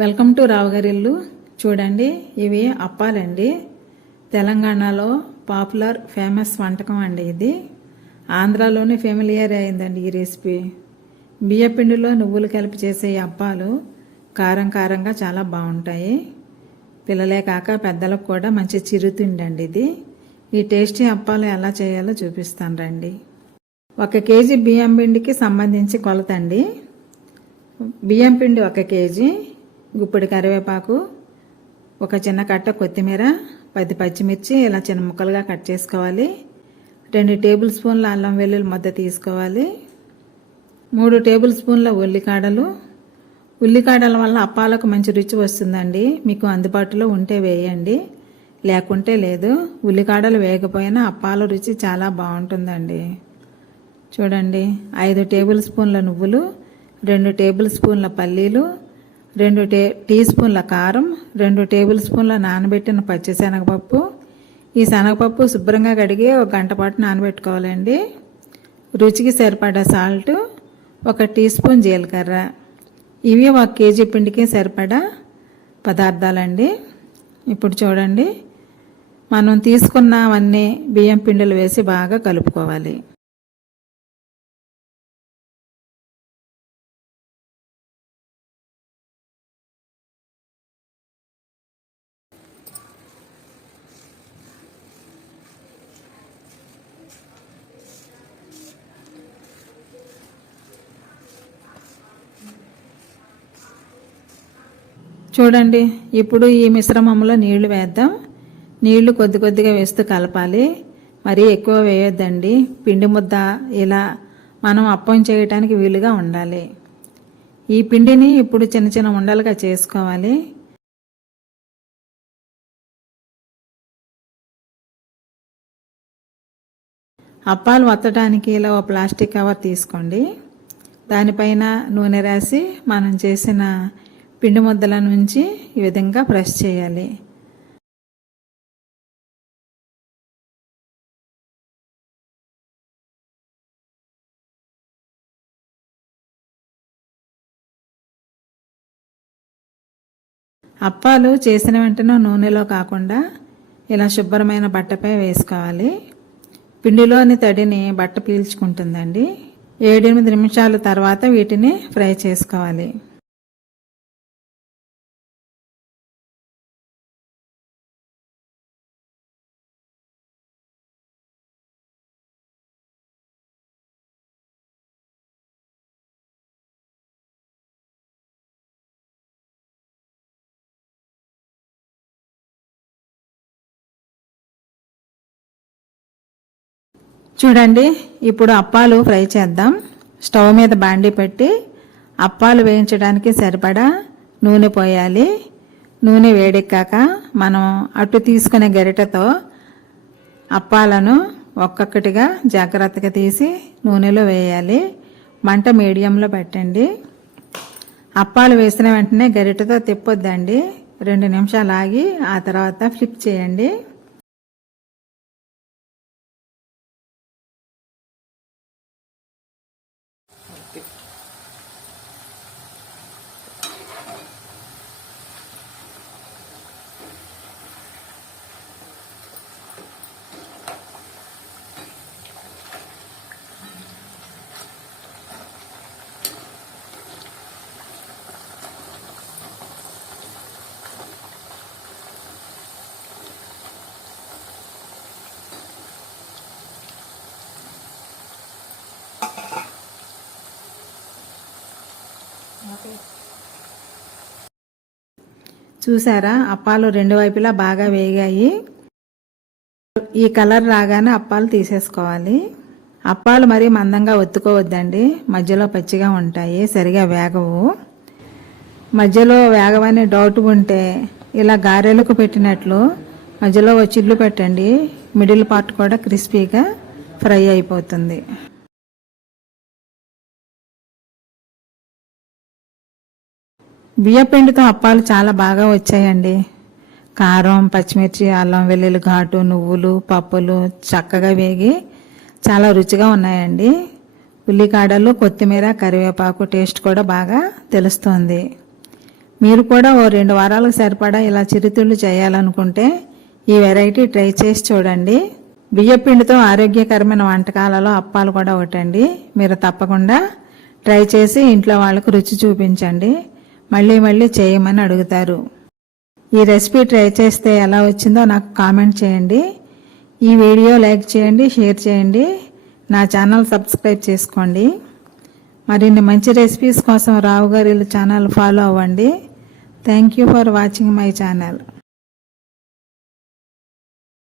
Welcome to Rao Gari Illu. చూడండి ఇవి అప్పాలండి. తెలంగాణలో పాపులర్ ఫేమస్ వంటకం అండి ఇది. ఆంధ్రాలోనే ఫెమిలియర్ అయిందండి ఈ రెసిపీ. బియ్యపిండిలో నువ్వులు కలిపి చేసే అప్పాలు కారం కారంగా చాలా బాగుంటాయి. పిల్లలే కాక పెద్దలకు కూడా మంచి చిరుతిండండి ఇది. ఈ టేస్టీ అప్పాలు ఎలా చేయాలో చూపిస్తాను రండి. ఒక కేజీ బియ్యం పిండికి సంబంధించి కొలతండి. బియ్యం పిండి ఒక కేజీ. గుప్పిడి కరివేపాకు ఒక చిన్న కట్ట కొత్తిమీర పది పచ్చిమిర్చి ఇలా చిన్న ముక్కలుగా కట్ చేసుకోవాలి. రెండు టేబుల్ స్పూన్ల అల్లం వెల్లుల్లి ముద్ద తీసుకోవాలి. మూడు టేబుల్ స్పూన్ల ఉల్లికాడలు. ఉల్లికాడల వల్ల అప్పాలకు మంచి రుచి వస్తుందండి. మీకు అందుబాటులో ఉంటే వేయండి. లేకుంటే లేదు. ఉల్లికాడలు వేయకపోయినా అప్పాల రుచి చాలా బాగుంటుందండి. చూడండి. ఐదు టేబుల్ స్పూన్ల నువ్వులు రెండు టేబుల్ స్పూన్ల పల్లీలు రెండు టే టీ స్పూన్ల కారం రెండు టేబుల్ స్పూన్ల నానబెట్టిన పచ్చిశనగపప్పు ఈ శనగపప్పు శుభ్రంగా కడిగి ఒక గంట పాటు నానబెట్టుకోవాలండి. రుచికి సరిపడా సాల్ట్ ఒక టీ స్పూన్ జీలకర్ర. ఇవి ఒక కేజీ పిండికి సరిపడా పదార్థాలండి. ఇప్పుడు చూడండి. మనం తీసుకున్నవన్నీ బియ్యం పిండిలు వేసి బాగా కలుపుకోవాలి. చూడండి ఇప్పుడు ఈ మిశ్రమంలో నీళ్ళు వేద్దాం. నీళ్ళు కొద్ది కొద్దిగా వేస్తూ కలపాలి. మరీ ఎక్కువ వేయొద్దండి. పిండి ముద్ద ఇలా మనం అప్పం చేయటానికి వీలుగా ఉండాలి. ఈ పిండిని ఇప్పుడు చిన్న చిన్న ఉండలుగా చేసుకోవాలి. అప్పాలు వత్తడానికి ఇలా ఓ ప్లాస్టిక్ కవర్ తీసుకోండి. దానిపైన నూనె రాసి మనం చేసిన పిండి ముద్దల నుంచి ఈ విధంగా ప్రెస్ చేయాలి. అప్పాలు చేసిన వెంటనే నూనెలో కాకుండా ఇలా శుభ్రమైన బట్టపై వేసుకోవాలి. పిండిలోని తడిని బట్ట పీల్చుకుంటుందండి. ఏడెనిమిది నిమిషాల తర్వాత వీటిని ఫ్రై చేసుకోవాలి. చూడండి ఇప్పుడు అప్పాలు ఫ్రై చేద్దాం. స్టవ్ మీద బాండి పెట్టి అప్పాలు వేయించడానికి సరిపడా నూనె పోయాలి. నూనె వేడెక్కాక మనం అటు తీసుకునే గరిటెతో అప్పాలను ఒక్కొక్కటిగా జాగ్రత్తగా తీసి నూనెలో వేయాలి. మంట మీడియంలో పెట్టండి. అప్పాలు వేసిన వెంటనే గరిటతో తిప్పొద్దండి. రెండు నిమిషాలు ఆగి ఆ తర్వాత ఫ్లిప్ చేయండి. చూసారా? అప్పాలు రెండు వైపులా బాగా వేగాయి. ఈ కలర్ రాగానే అప్పాలు తీసేసుకోవాలి. అప్పాలు మరీ మందంగా ఒత్తుకోవద్దండి. మధ్యలో పచ్చిగా ఉంటాయి. సరిగా వేగవు. మధ్యలో వేగవని డౌట్ ఉంటే ఇలా గారెలకు పెట్టినట్లు మధ్యలో చిల్లు పెట్టండి. మిడిల్ పార్ట్ కూడా క్రిస్పీగా ఫ్రై అయిపోతుంది. బియ్యపిండితో అప్పాలు చాలా బాగా వచ్చాయండి. కారం పచ్చిమిర్చి అల్లం వెల్లుల్లి ఘాటు నువ్వులు పప్పులు చక్కగా వేగి చాలా రుచిగా ఉన్నాయండి. ఉల్లికాడలు కొత్తిమీర కరివేపాకు టేస్ట్ కూడా బాగా తెలుస్తుంది. మీరు కూడా ఓ రెండు వారాలకు సరిపడా ఇలా చిరుతిళ్ళు చేయాలనుకుంటే ఈ వెరైటీ ట్రై చేసి చూడండి. బియ్యపిండితో ఆరోగ్యకరమైన వంటకాలలో అప్పాలు కూడా ఒకటండి. మీరు తప్పకుండా ట్రై చేసి ఇంట్లో వాళ్ళకు రుచి చూపించండి. మళ్ళీ మళ్ళీ చేయమని అడుగుతారు. ఈ రెసిపీ ట్రై చేస్తే ఎలా వచ్చిందో నాకు కామెంట్ చేయండి. ఈ వీడియో లైక్ చేయండి షేర్ చేయండి. నా ఛానల్ సబ్స్క్రైబ్ చేసుకోండి. మరిన్ని మంచి రెసిపీస్ కోసం రావు గారి ఛానల్ ఫాలో అవ్వండి. Thank you for watching my channel